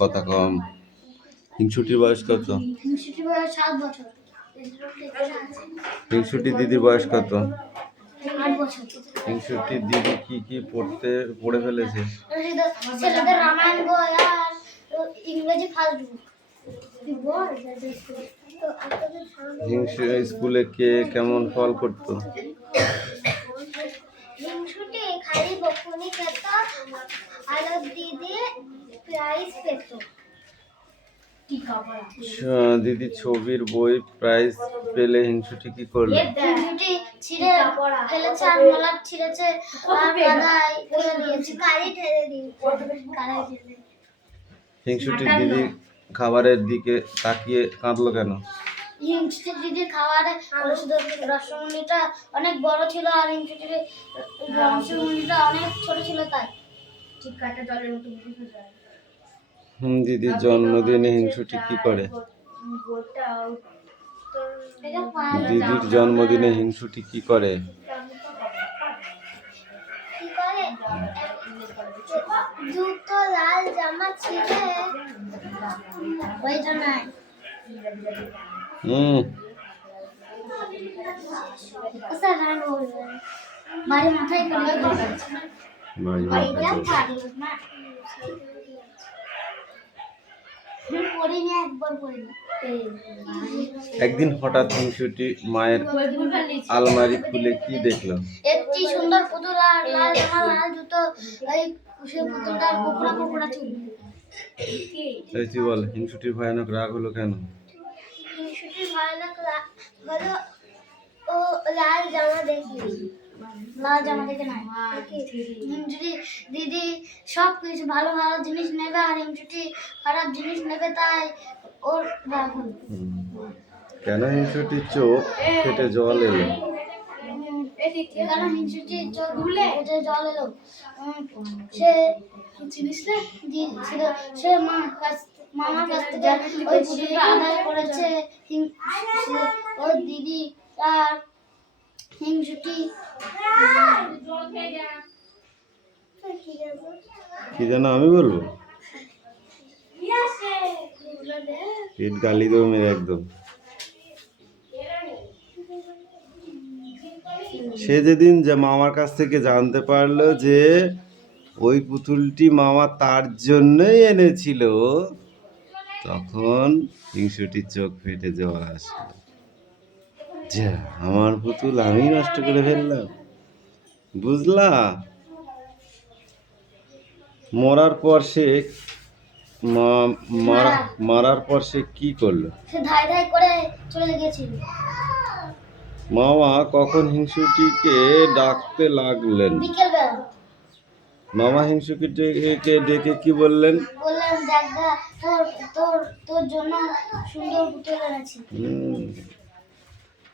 কথা কম। হিংসুটির বয়স কত? হিংসুটির বয়স 7 বছর। হিংসুটির দিদির বয়স কত? 8 বছর। হিংসুটির দিদি কি পড়ে ফেলেছে? ছেলেদের রামায়ণ বই আর ইংরেজি ফার্স্ট বুক। হিংসু স্কুলে কে কেমন ফল করতো? হিংসুটি খালি বকুনি খেত আর দিদি প্রাইজ পেত। দিদি ছবির বই প্রাইজ পেলে হিংসুটি কি করলো? হিংসুটি ছিঁড়ে ফেলেছে আর মলাট ছিঁড়েছে আর কাদায় ফেলে দিয়েছে, কালি ঠেলে দিয়েছে। হিংসুটির দিদি খাবারের দিকে তাকিয়ে কাঁদলো কেন? হিংসুটির দিদির খাবারে রসমুন্ডিটা অনেক বড় ছিল আর হিংসুটির রসমুন্ডিটা অনেক ছোট ছিল, তাই ঠিক কাটা জলের মতো বুঝে যায়। দিদির জন্মদিনে হিংসুটি কি করে? দিদির জন্মদিনে হিংসুটি কি করে? জুতো লাল জামা ছিঁড়ে ওইটা নাই। বাড়ি মাথায় করে একদিন হঠাৎ হিংসুটি মায়ের আলমারি খুলে কি দেখলো? একটি সুন্দর পুতুল আর লাল জামা লাল জুতো। এই সে পুতুলটার কোকড়া কোকড়া চুল। তুই বল, হিংসুটির ভয়ানক রাগ হলো কেন? হিংসুটির ভয়ানক রাগ হলো ও লাল জামা দেখে। লাল জামা দেখে নাই। হিংসুটি দিদি সব কিছু ভালো ভালো জিনিস নেবে আর হিংসুটি খারাপ জিনিস নেবে, তাই ওর রাগ হলো। কেন হিংসুটির চোখ ফেটে জল এলো? কেন হিংসুটির চোখ ফেটে জল এলো? সে জিনিস ছিল সে মামার কাছ থেকে ওই পুতুলটা আদায় করেছে। ওর দিদি আর হিংসুটি কি যেন আমি বলবো? পেট গালি দেবো মেরে একদম। সে যেদিন যে মামার কাছ থেকে জানতে পারলো যে ওই পুতুলটি মামা তার জন্যই এনেছিল, তখন হিংসুটির চোখ ফেটে জল আসলো। যা, আমার পুতুল আমি নষ্ট করে ফেললাম, বুঝলা? মরার পর সে মারার পর সে কি করলো? সে ধাই ধাই করে চলে গিয়েছিল। মামা কখন হিংসুটিকে ডাকতে লাগলেন? বিকেলবেলা। মামা হিংসুটিকে ডেকে কি বললেন? বললেন, দেখ গা, তোর জন্য সুন্দর পুতুল এনেছি।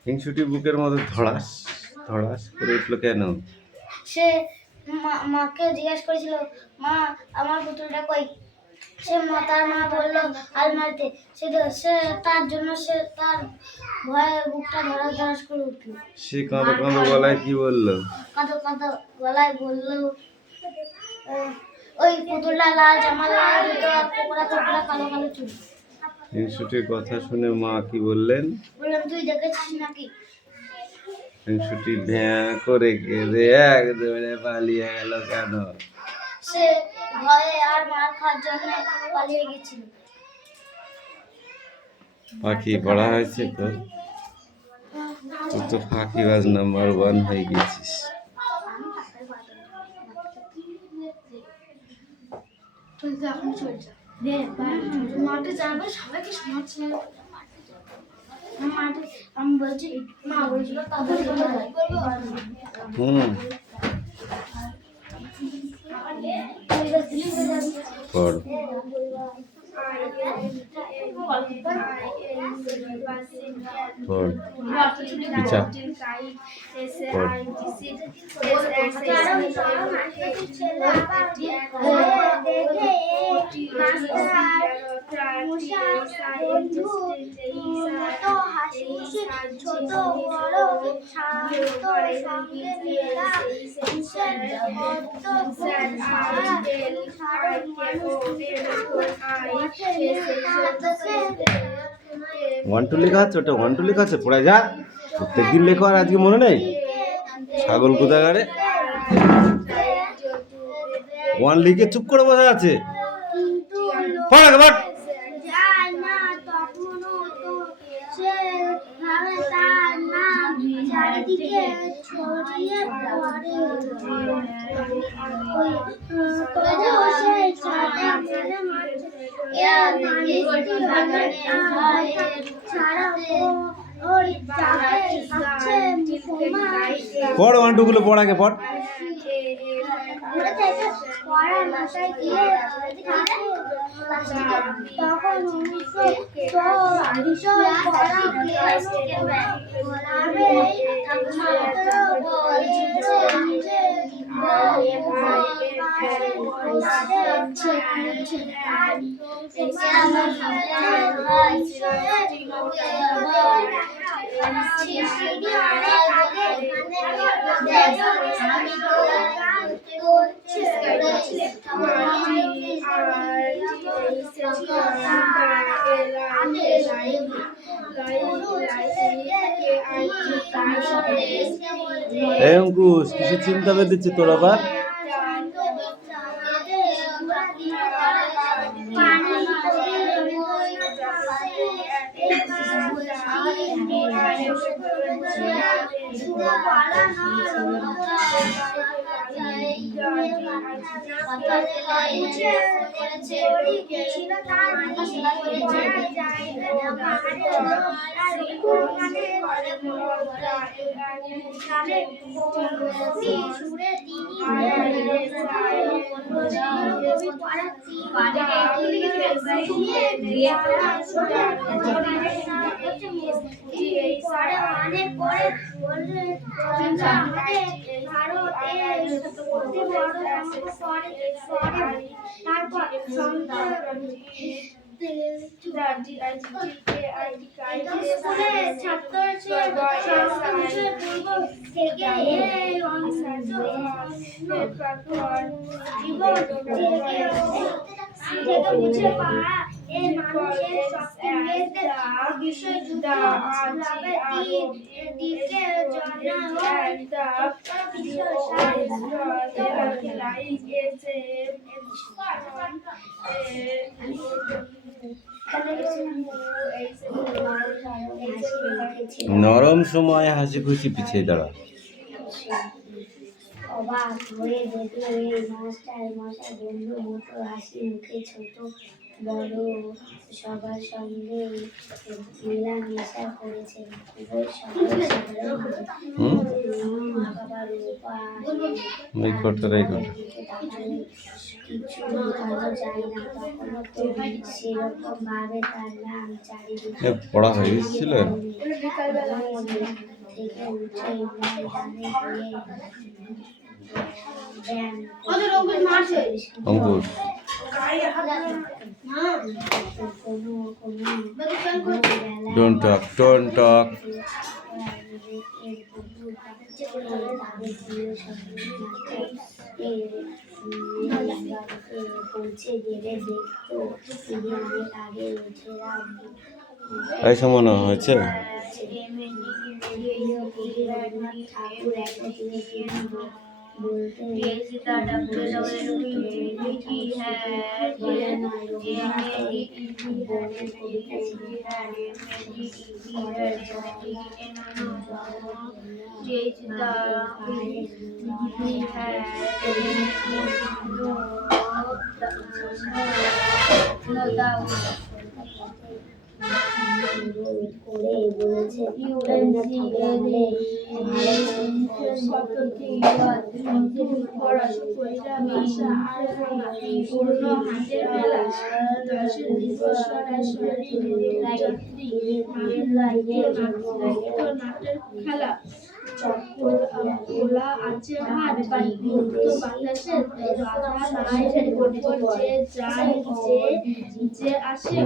হিংসুটি বুকের মধ্যে ধড়াস ধড়াস করে উঠলো কেন? সে মাকে জিজ্ঞেস করেছিল, মা আমার পুতুলটা কই? তার মা বললো আলমারিতে। সে তার জন্য সে তার ভয়ে বুকটা ধড়াস ধড়াস করে উঠল। সে কাঁদো কাঁদো গলায় কি বললো? কাঁদো কাঁদো গলায় বললো, ওই পুতুলটা লাল জামা লাল জুতো আর কোকড়া কোকড়া কালো কালো চুল। হিংসুটির কথা শুনে মা কি বললেন? বললাম, তুই দেখেছিস নাকি? হিংসুটি ভ্যাঁ করে কেঁদে একদমে পালিয়ে গেল কেন? সে ভয়ে আর মার খাওয়ার জন্য পালিয়ে গেছিল। পাখি পড়া হয়েছে তো? তুই তো ফাঁকিবাজ নাম্বার 1 হয়ে গেছিস। মাঠে যাবে, সবাইকে শোনাচ্ছে। আমি বলছি মা বলছিল তাদের পড়। পড় পিছা পড়। ছোট বড় শান্ত সঙ্গে মেলা ওয়ান টু লেখা আছে, ওটা ওয়ান টু লেখা আছে, পড়ে যা। প্রত্যেকদিন লেখো আর আজকে মনে নেই? ছাগল কোথাকারে ওয়ান লিখে চুপ করে বসে আছে। পড় আগে পড়। যায় না তখনও তো সে ভাবে তার নাম চারিদিকে ছড়িয়ে পড়ে। তবু সে ছাড়া মেরে মারছে ছাড়া ওর যাকে আছে পড় ওয়ান টু গুলো পড় আগে পড়। পড়া মাথায় গিয়ে তখন বিষয় পড়া এই অঙ্কুশ কিসের চিন্তা বেঁধেছে তোর আবার? বুঝে পাড়া এই মানুষের বিষয় যুদ্ধ দিকে নরম সময় হাসি খুশি পিছিয়ে দাঁড়া। অবাক হয়ে দেখলো এই মাস্টার মশাই বন্ধু মতো হাসি মুখে ছোট বড় সবার সঙ্গে মেলামেশা করেছেন। খুবই সহজ সরল মা বাবার কিছু বোঝানো যায় না। তখনও তো সেরকম ভাবে তার নাম চারিদিকে পড়া হয়ে গেছিল। থেকে উঠে ময়দানে Ankush don't talk don't talk. পৌঁছে গেলে দেখতো অনেক আগে উঠেরা এই সমান হয়েছে। ঠাকুর একটা বলতে করে বলেছে তোমরা ঝগড়া হলে পুরনো হাটের মেলা দশের দিবস সরাসরি নবযাত্রী নাটের খেলা খোলা আছে হাট মুক্ত বাতাসে বাধা নাই উপর যে যায় যে আসে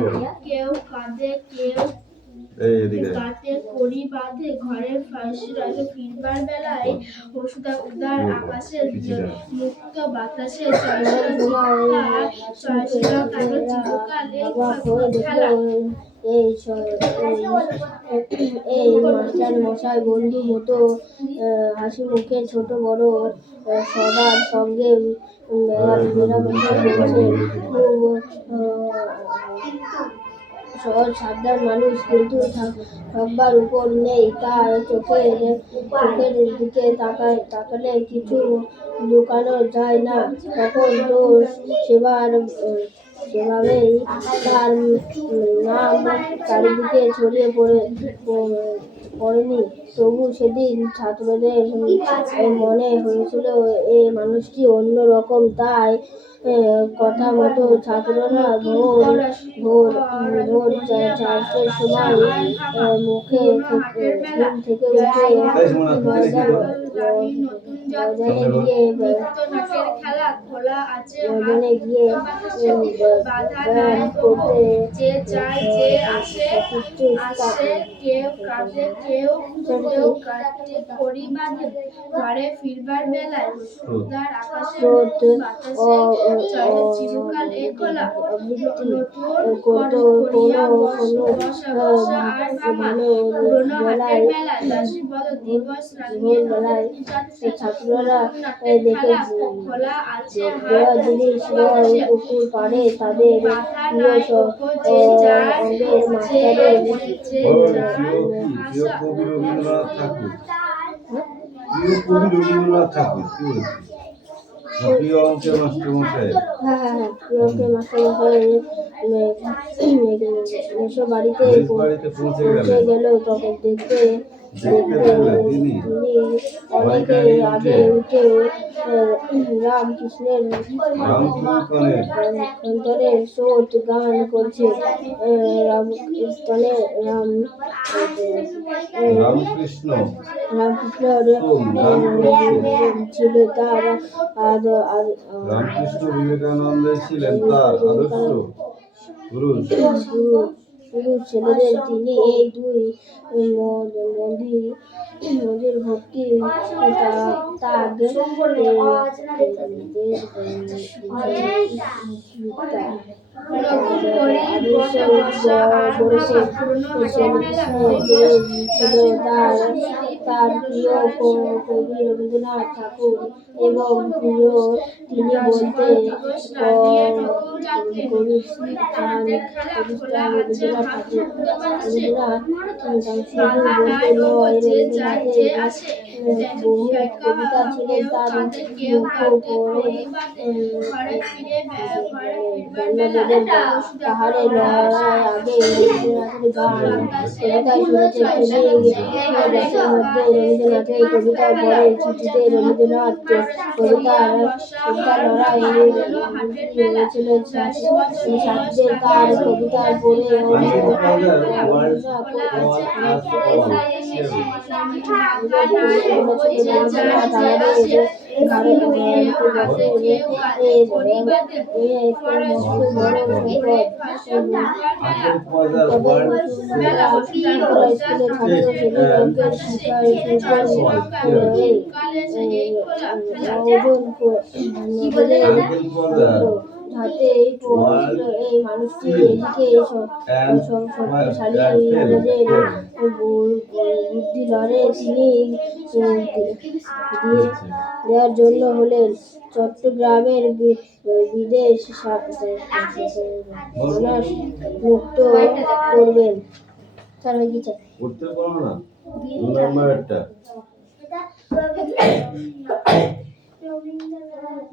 কেউ কাঁদে কেউ গাতে করি বাঁধে ঘরের ফাঁসিরাকে ফিরবার বেলায় উদার আকাশে মুক্ত বাতাসে চয়সিরা কালো চিরকালে খেলা এই মাস্টার মশাই বন্ধু মতো হাসি মুখে ছোট বড় সবার সঙ্গে মেলামেশা করছে। খুব সহজ সাধারণ মানুষ, কিন্তু থাকবার উপর নেই। তার চোখের দিকে তাকালে কিছু লুকানো যায় না। তখন তো সেভাবেই তার নাম চারিদিকে ছড়িয়ে পড়েনি। তবু সেদিন ছাত্রদের মনে হয়েছিল এই মানুষটি অন্যরকম। তাই কথা মতো ছাত্ররা ভোর 4টার সময় মুখে ঘুম থেকে উঠে ময়দানে গিয়ে বাধা নাই করতে যে যায় যে আসে কেউ কাঁদে কেউ গাতে করি বাঁধে ঘরে ফিরবার বেলায় উদার আকাশে বাতাসে চলে চিরকাল এ খোলা নতুন করিয়া বসা আর বাবা পুরনো হাটের মেলায় দাসী বল দিবস রাঙিয়ে ছাত্ররা দেখে খোলা আছে জিনিস পুকুর পাড়ে তাদের প্রিয় অঙ্গের মাস্টারের প্রিয় কবি রবীন্দ্রনাথ ঠাকুর প্রিয় অঙ্কের মাস্টারমশাই। হ্যাঁ, প্রিয় অঙ্কের মাস্টারমশাই মেসো বাড়িতে পৌঁছে গেল। তখন দেখতে তিনি অনেকে আগে উঠে রামকৃষ্ণের অন্তরের স্রোত গান করছে। রামকৃষ্ণর ছিল তার রামকৃষ্ণ বিবেকানন্দই ছিলেন তার আদর্শ গুরু ছেলেদের। তিনি এই দুই মন্দির ভক্তি তাগ তার প্রিয় কবি রবীন্দ্রনাথ ঠাকুর এবং তিনি বলতে বহু কবিতা ছিলেন তার পাহাড়ে লড়ার আগে রবীন্দ্রনাথের গান কবিতায় শুনেছে। মধ্যে রবীন্দ্রনাথের কবিতা পড়ে চিঠিতে রবীন্দ্রনাথ কবিতার লড়াই হয়েছিল। ছাত্রদের তার কবিতা পড়ে হাতে এই মানুষটি এদিকে শক্তিশালী বুদ্ধি লড়ে তিনি দেওয়ার জন্য হলেন চট্টগ্রামের বিদেশ মুক্ত করবেন। স্যার হয়ে গেছে করতে পারো না 2 নাম্বার একটা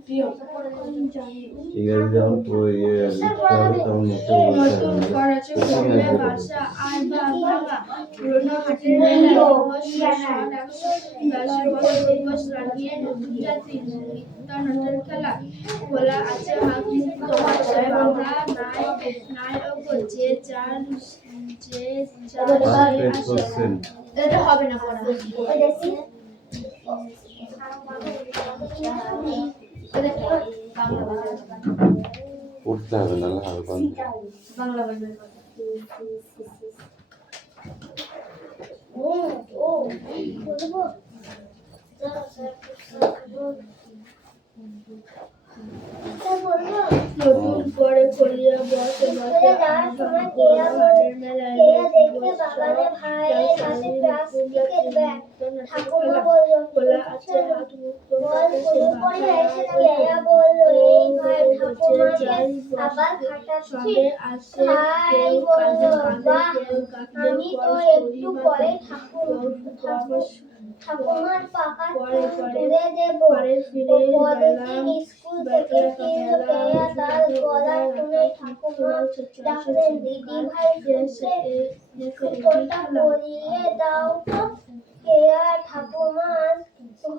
ঠিক আছে, যখন লিখতে হবে তখন মুখে বলতে নতুন হবে। করাচি কোচিং করলে আসবে তো। ভাষা আর ভাঙা পুরনো হাটের মেলা দিবস সন 110 বছর দিবস লাগিয়ে নতুন জাতির নৃত্য খেলা খোলা আছে হাত মুক্ত ভাষা বাংলা নাই ওগো যে যার ফার্স্ট পেজ কোশ্চেন এটা হবে না পড়া পড়তে হবে, নাহলে হবে বাংলা বাইবেল ও ও বলবো নতুন করে করিয়া বসে বসে যাওয়ার সময় কেয়া দেখে বাগানে ভাইয়ের হাতে প্লাস্টিকের ব্যাগ। ঠাকুমা বলল, খোলা আছে হাত মুক্ত বল পুরো করে এসে কেয়া বলল, এই ভাই ঠাকুমাকে আবার খাটাচ্ছি। ভাই বলল, বাহ, আমি তো একটু পরে ঠাকুমার পাকা তুলে দেব। পরের দিন স্কুল থেকে ফিরল কেয়া, তার গলা শুনে ঠাকুমা ডাকলেন, দিদি ভাই সুতোটা পরিয়ে দাও তো। কেয়া ঠাকুমার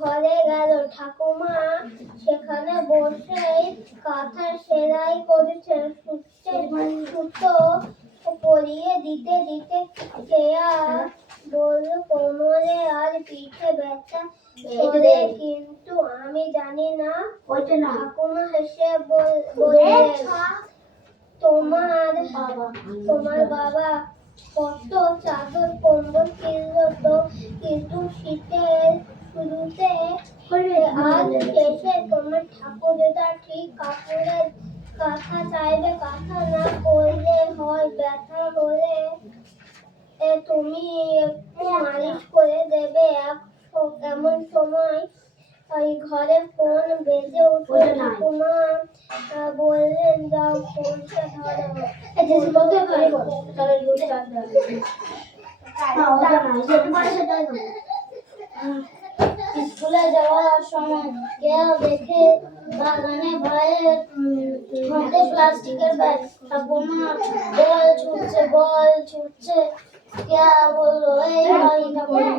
ঘরে গেল। ঠাকুমা সেখানে বসে কাঁথা সেলাই করেছে। সুতো পরিয়ে দিতে দিতে কেয়া বলল, কোমরে আর পিঠে ব্যথা করে, কিন্তু আমি জানি না। ঠাকুমা হেসে বললেন, তোমার বাবা কত চাদর কম্বল কিনলো তো, কিন্তু শীতের শুরুতে আজ এসে তোমার ঠাকুরদা ঠিক কাপড়ের কাঁথা চাইবে। কাঁথা না করলে হয়, ব্যথা হলে তুমি একটু মালিশ করে দেবে। এমন সময় ওই ঘরে ফোন বেজে উঠল। ঠাকুমা বললেন, যাও ফোনটা ধরো। স্কুলে যাওয়ার সময় কেউ দেখে বাগানে ভাইয়ের হাতে প্লাস্টিকের ব্যাগ। ঠাকুমা বল ছুটছে। কেয়া বললো, এই ভাই ঠাকুমা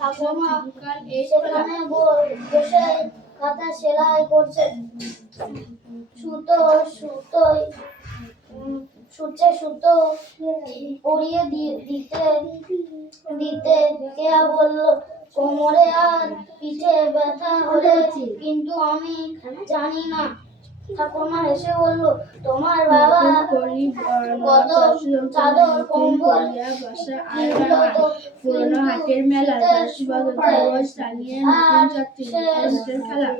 ঠাকুমা সেখানে বসে কাঁথা সেলাই করছে। সুতো পরিয়ে দিতে দিতে কেয়া বলল, কোমরে আর পিঠে ব্যথা হলে, কিন্তু আমি জানি না। ঠাকুমা হেসে বলল, তোমার বাবা কত চাদর কম্বল কিনলো তো, পুরনো হাটের মেলা 10 বছর দিবস লাগিয়ে নতুন জাতির খেলা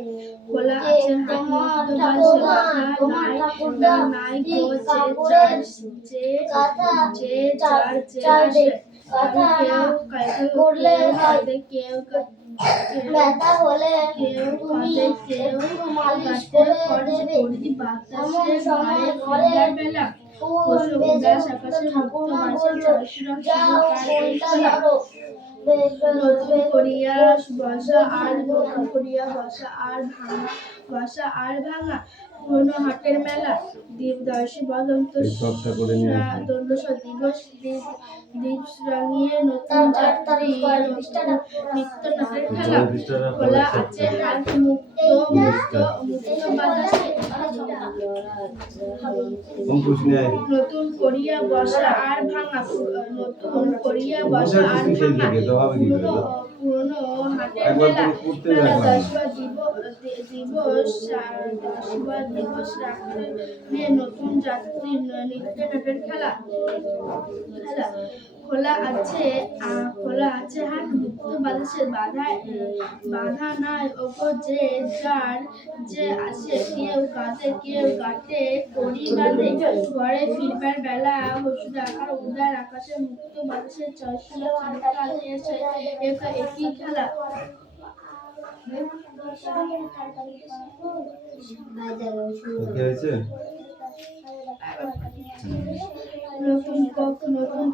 খোলা আছে হাত মুক্ত ভাষা নাই গো যে যার আসে কেউ করলে হয়, কেউ ব্যথা হলে কেউ তুমি কেউ একটু মালিশ করে দেবে। এমন সময় ঘরে ফোন বেজে উঠল। ঠাকুমা বলল, যাও ফোনটা ধরো। নতুন করিয়া বসা আর ভাঙা পুরনো হাটের মেলা দিবসী বসন্ত দিবস দিবস রাঙিয়ে নতুন যাত্রী নিত্য নাটের খেলা খোলা আছে হাত মুক্ত বাতাসে। নতুন করিয়া বসা আর ভাঙা পুরনো হাটের মেলা দিবস রাখলে নতুন যাত্রী নৃত্য নাটের খেলা খোলা আছে হাট মুক্ত বাতাসে বাধা নাই ওগো যে যার যে আসে কেউ কাঁদে কেউ কাটে করি বাঁধে ঘরে ফিরবার বেলা হসুদ আকার উদার আকাশে মুক্ত বাতাসে চশমা চিরকাল এসে একই খেলা ওকে হয়েছে? নতুন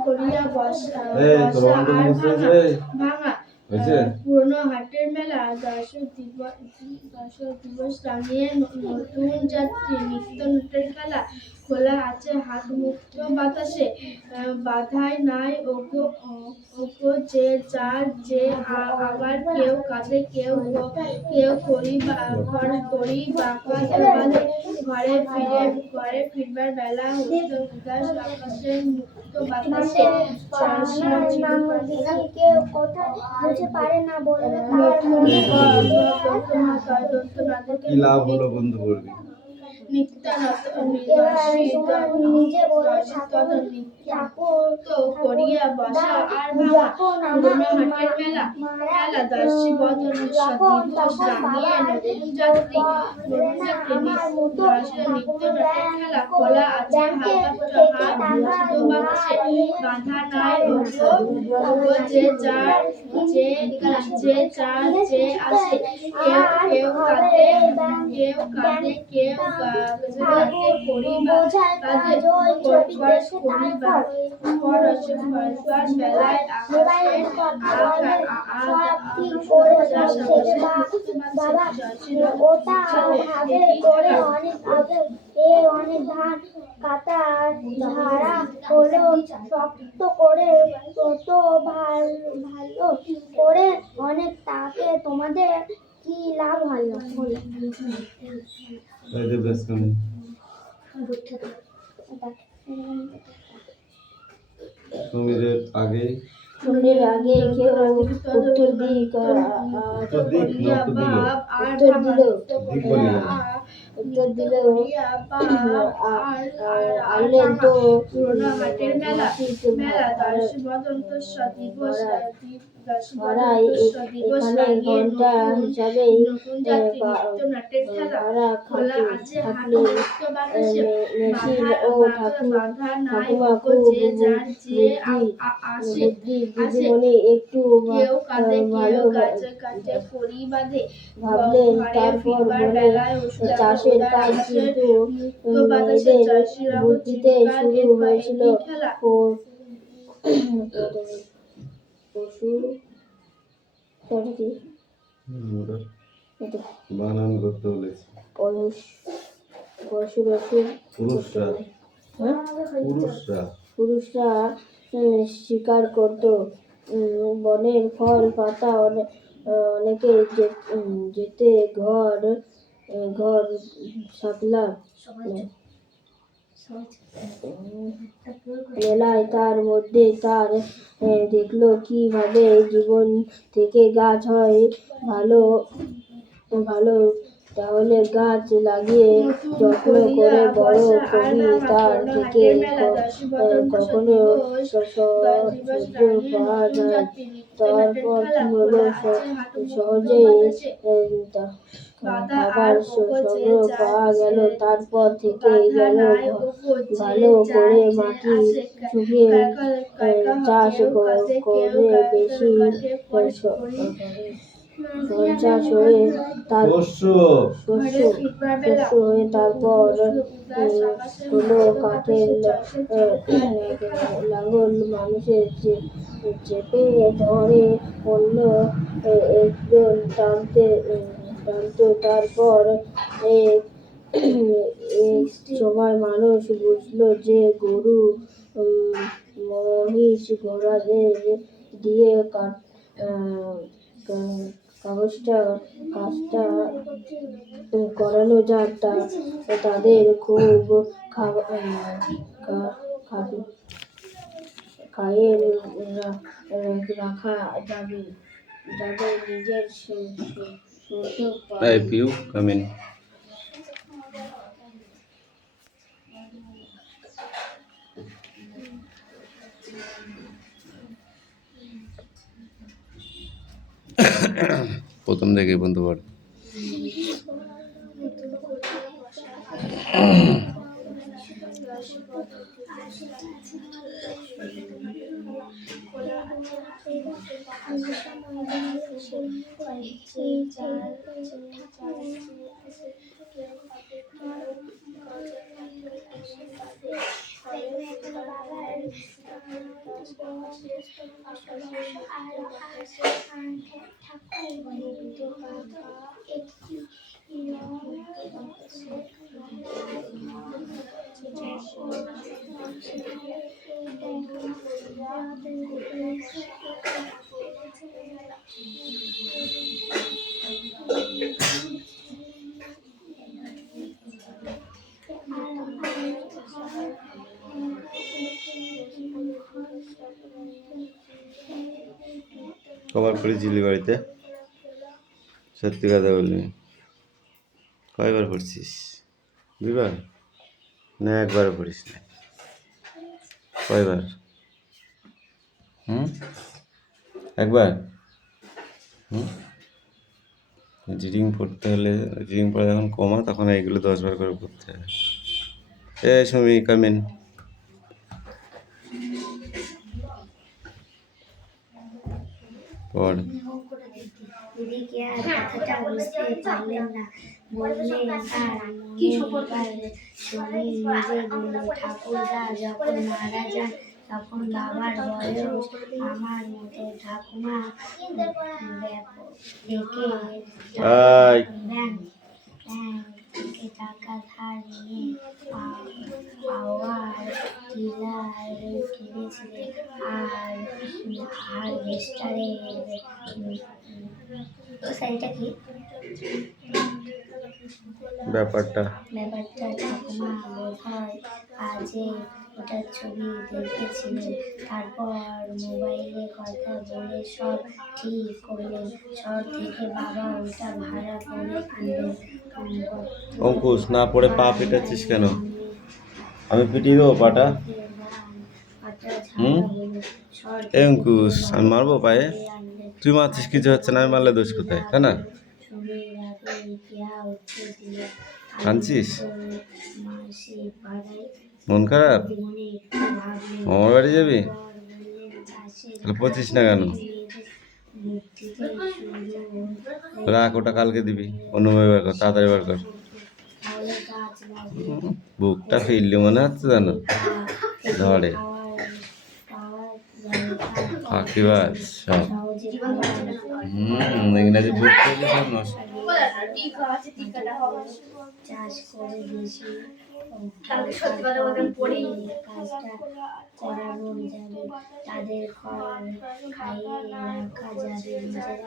করিয়া বসা এই তোর বসা অন্ধ আর মুখে হয়েছে? ভাঙা হয়েছে? পুরনো হাটের মেলা দর্শক দিবস টাঙিয়ে নতুন যাত্রী নিত্য নৃত্যের খেলা খোলা আছে হাট মুক্ত বাতাসে বাধাই নাই ওগো যে যার যে আবার কেউ কাঁদে কেউ করি বাঁকা বাঁধে ঘরে ফিরবার বেলা উদাস আকাশে মুক্ত বাতাসে কেউ কোথায় বুঝে পারে না বলবে কি লাভ হলো বন্ধু বলবি? নিজে বলে করিয়া বসা আর ভাঙা পুরনো হাটের মেলা দর্শী বদল দিবস জানিয়ে নতুন যাত্রী নিত্য নাটের খেলা খোলা আছে হাট মুক্ত বাতাসে বাধা নাই ওগো যে যার যে আসে কেউ কাঁদে কেউ করি বাঁধে বেলায় ওটা ভাবে করে অনেক আগে অনেক ধান কাটা ধারা হলো শক্ত করে কত ভালো করে অনেক তাকে তোমাদের কি লাভ হলো এই যে বেশ কেমন সমীরের আগে শরীরের আগে কেউ উত্তর দিক উত্তর দিক না উত্তর দিল? আনলেন তো পুরোনো হাটের মেলা দর্শী বদল দিবস ওরা এখানে ঘন্টা হিসাবে ওরা খাটলে মেশিন ও ঠাকুমা খুব বুদ্ধিমণি একটু ভালো ভাবলেন তারপর বলে চাষের কাজ কিন্তু মেয়েদের বুদ্ধিতে শুরু হয়েছিল পশু বানান করতে বলেছে পুরুষরা শিকার করত বনের ফল পাতা অনেকে যেতে ঘর সাপলা মেলায় তার মধ্যে তার দেখলো কিভাবে জীবন থেকে গাছ হয় ভালো তাহলে গাছ লাগিয়ে যত্ন করে বড় করি তার থেকে কখনো সহ্য পাওয়া যায় তারপর কি হলো সহজেই খাবার সংগ্রহ পাওয়া গেল তারপর থেকে গেল ভালো করে মাটি শুকিয়ে চাষ করে বেশি সঞ্চাস হয়ে শস্য হয়ে তারপর হলো কাঠের লাঙল মানুষের চেপে ধরে অন্য একজন টানতো তারপর এক সময় মানুষ বুঝলো যে গরু মহিষ ঘোড়াদের দিয়ে কাজটা করানো যাক তাদের খুব খাইয়ে রাখা যাবে নিজের Hey, Pew, come in. প্রথম থেকে বন্ধু পড়। কবার পড়েছিলি বাড়িতে? সত্যি কথা বলবি, কয়বার পড়ছিস? 2বার না 1বারও পড়িস না? কয়বার? 1বার? রিডিং পড়তে হলে, রিডিং পড়া যখন কমা তখন এইগুলো 10বার করে পড়তে হবে। সুমি কামিন। পড়। দিদি কি আর কথাটা বুঝতে পারলেন না, বললেন আর মনে শুনে নিজে বলল, ঠাকুরদা যখন মারা যান তখন বাবার বয়স আমার মতো। ঠাকুমা ডেকে ব্যাংকে টাকা ধার নিয়ে পাওয়ার টিলার কিনেছিলেন আর হারভেস্টারের সেইটা কি ব্যাপারটা ঠাকুমা বোধহয় আজই ওটার ছবি দেখেছিলেন। তারপর মোবাইলে কথা বলে সব ঠিক করলেন। শহর থেকে বাবা ওটা ভাড়া করে আনলেন। অঙ্কুশ, না পড়ে পা পিটাচ্ছিস কেন? আমি পিটিয়ে দেবো পাটা? এই অঙ্কুশ, আমি মারবো পায়ে? তুই মারছিস, কিছু হচ্ছে না, আমি মারলে দোষ কোথায়, তাই না? কাঁদছিস? মন খারাপ? মামার বাড়ি যাবি? তাহলে পড়ছিস না কেন? রাখ, ওটা কালকে দিবি। অন্য বই বার কর, তাড়াতাড়ি বার কর। বুকটা ফিরলি মনে হচ্ছে জানো, ধরে ফাঁকিবাজ সব। ইংরাজি বুক করলে সব নষ্ট। চাষ করে বেশি সত্যি কথা বলতে পড়ি কাজটা করানো যাবে, তাদের খড় খাইয়ে রাখা যাবে, নিজেরা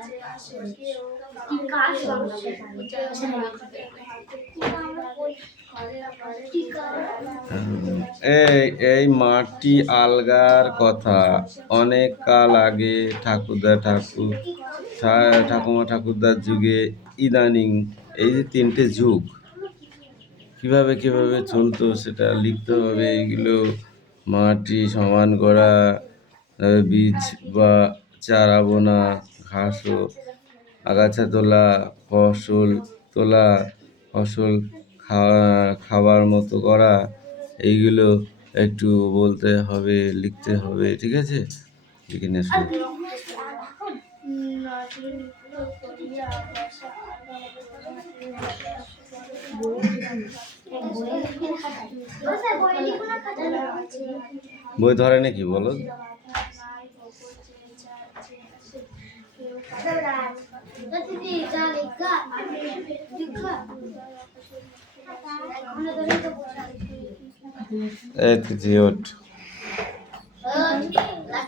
এই মাটি আলগার কথা অনেক কাল আগে ঠাকুমা ঠাকুরদার যুগে। ইদানিং এই যে 3টে যুগ কিভাবে চলতো সেটা লিখতে হবে। এইগুলো মাটি সমান করা, বীজ বা চারা বোনা, ঘাস ও আগাছা তোলা, ফসল তোলা, ফসল খাবার মতো করা, এইগুলো একটু বলতে হবে, লিখতে হবে, ঠিক আছে? লিখে নিয়ে আসো। বই ধরে নাকি বলো?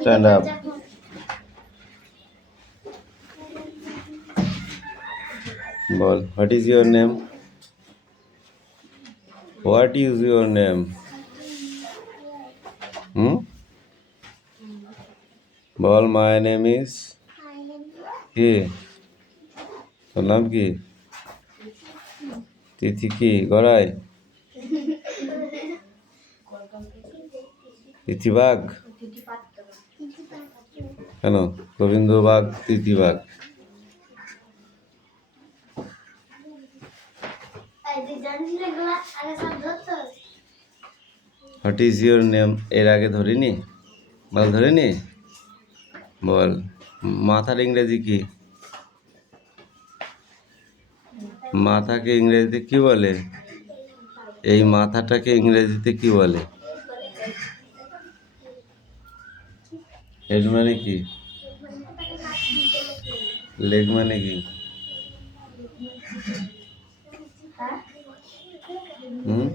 Stand up. Bol, what is your name? What is your name? Ball, my name is কি? তোর নাম কি? তিথি কি গড়াই? তিথি বাঘ? কেন গোবিন্দ বাঘ তিথি বাঘ? হোয়াট ইজ ইউর নেম এর আগে ধরিনি? বল, ধরিনি? বল, মাথার ইংরেজি কি? মাথাকে ইংরেজিতে কি বলে? এই মাথাটাকে ইংরেজিতে কি বলে? হেড মানে কি? লেগ মানে কি? হুম